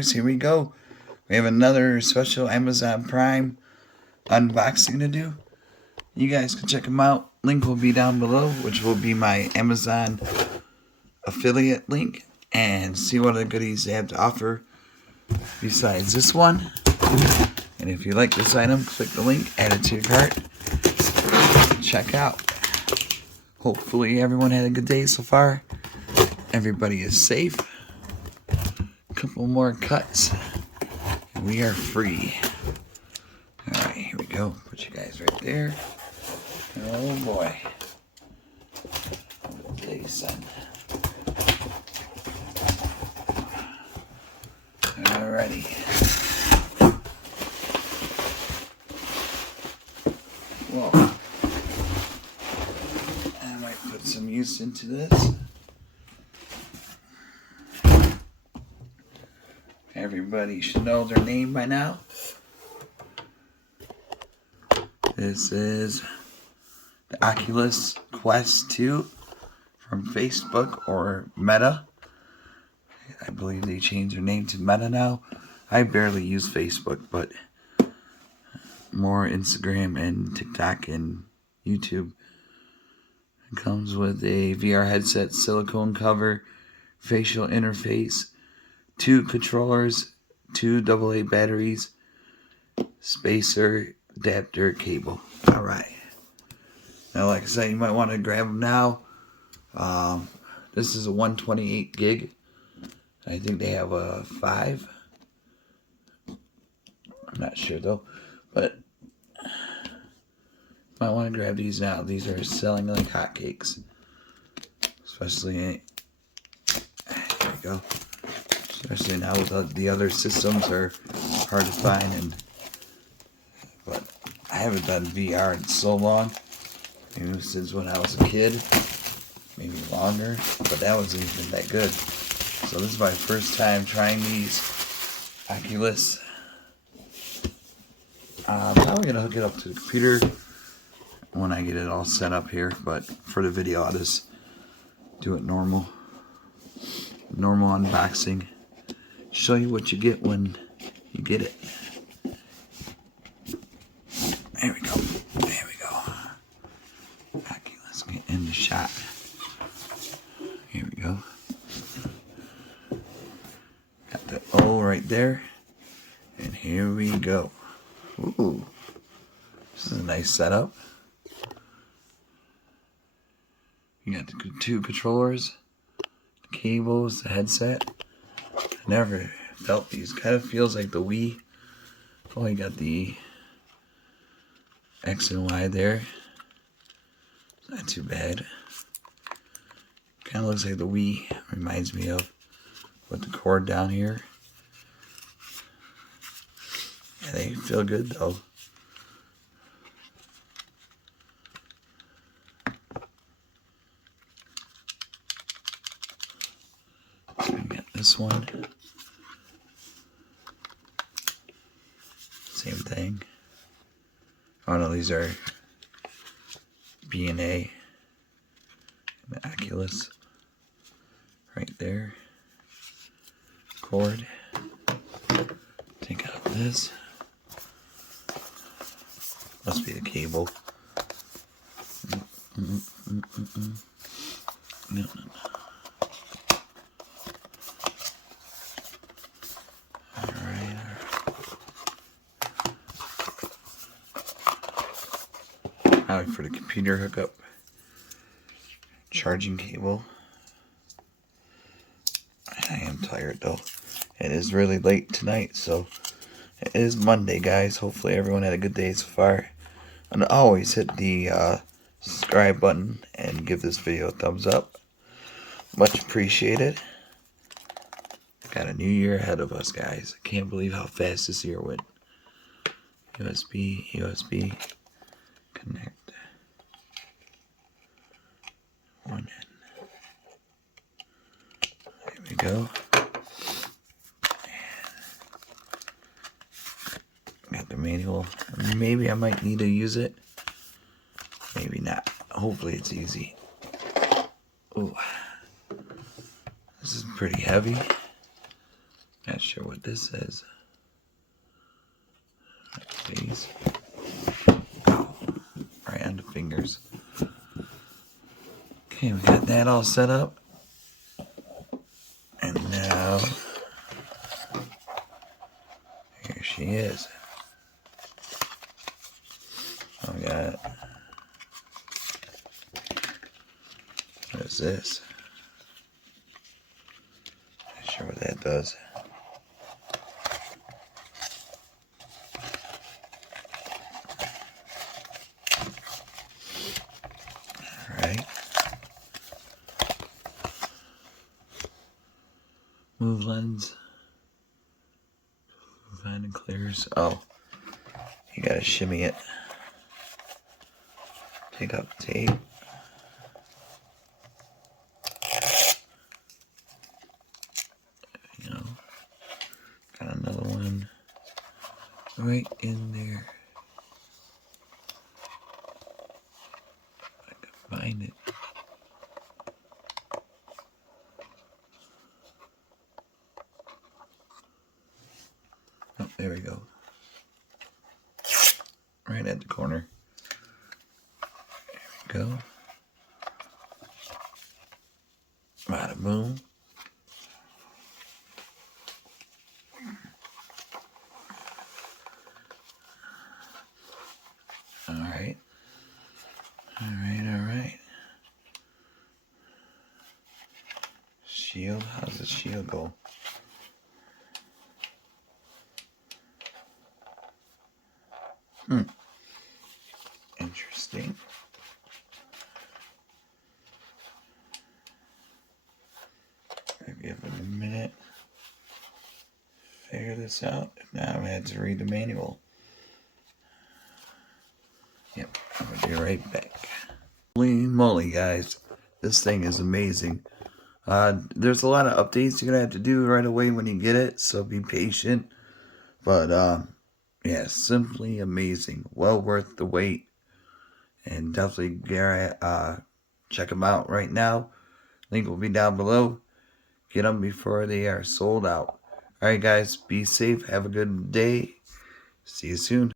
viewers, here we go. We have another special Amazon Prime unboxing to do. You guys can check them out. Link will be down below, which will be my Amazon affiliate link, and see what other goodies they have to offer besides this one. And if you like this item, click the link, add it to your cart, check out. Hopefully everyone had a good day so far. Everybody is safe. A couple more cuts, and we are free. Alright, here we go. Put you guys right there. Oh boy. Good day, son. Alrighty. Whoa. I might put some use into this. Everybody should know their name by now. This is the Oculus Quest 2 from Facebook or Meta. I believe they changed their name to Meta now. I barely use Facebook, but more Instagram and TikTok and YouTube. It comes with a VR headset, silicone cover, facial interface, 2 controllers, 2 AA batteries, spacer, adapter, cable. Alright. Now, like I said, you might want to grab them now. This is a 128 gig. I think they have a 5. I'm not sure though. But might want to grab these now. These are selling like hotcakes. Especially there we go. Especially now with the other systems are hard to find, but I haven't done VR in so long. Maybe since when I was a kid, maybe longer, but that wasn't even that good. So this is my first time trying these Oculus. I'm probably gonna hook it up to the computer when I get it all set up here, but for the video I'll just do it normal unboxing. Show you what you get when you get it. There we go. There we go. Okay, let's get in the shot. Here we go. Got the O right there. And here we go. Ooh. This is a nice setup. You got the 2 controllers, the cables, the headset. I never felt these. Kind of feels like the Wii. Oh, you got the X and Y there. Not too bad. Kind of looks like the Wii. Reminds me of with the cord down here. Yeah, they feel good though. So we got this one. Same thing. Oh no, these are B&A. The Oculus. Right there. Cord. Take out this. Must be the cable. No. Alright. Now for the computer hookup. Charging cable. I am tired though. It is really late tonight, so it is Monday, guys. Hopefully everyone had a good day so far. And always hit the subscribe button and give this video a thumbs up. Much appreciated. Got a new year ahead of us, guys. I can't believe how fast this year went. USB, connect. One in. There we go. Got the manual. Maybe I might need to use it. Maybe not. Hopefully it's easy. Ooh. This is pretty heavy. Not sure what this is. Please. Oh, right on the fingers. Okay, we got that all set up. And now, here she is. Oh, we got, what is this? Not sure what that does. Alright. Move lens. Find and clears. Oh, you gotta shimmy it. Take out the tape. You know, got another one right in there. If I can find it. Oh, there we go. Right at the corner. There we go. Bada boom. Alright. Alright. Shield? How does the shield go? Interesting. I'll give it a minute. Figure this out. Now I had to read the manual. Yep, I'm gonna be right back. Holy moly, guys. This thing is amazing. There's a lot of updates you're gonna have to do right away when you get it, so be patient. But yeah, simply amazing. Well worth the wait. And definitely check them out right now. Link will be down below. Get them before they are sold out. Alright guys, be safe. Have a good day. See you soon.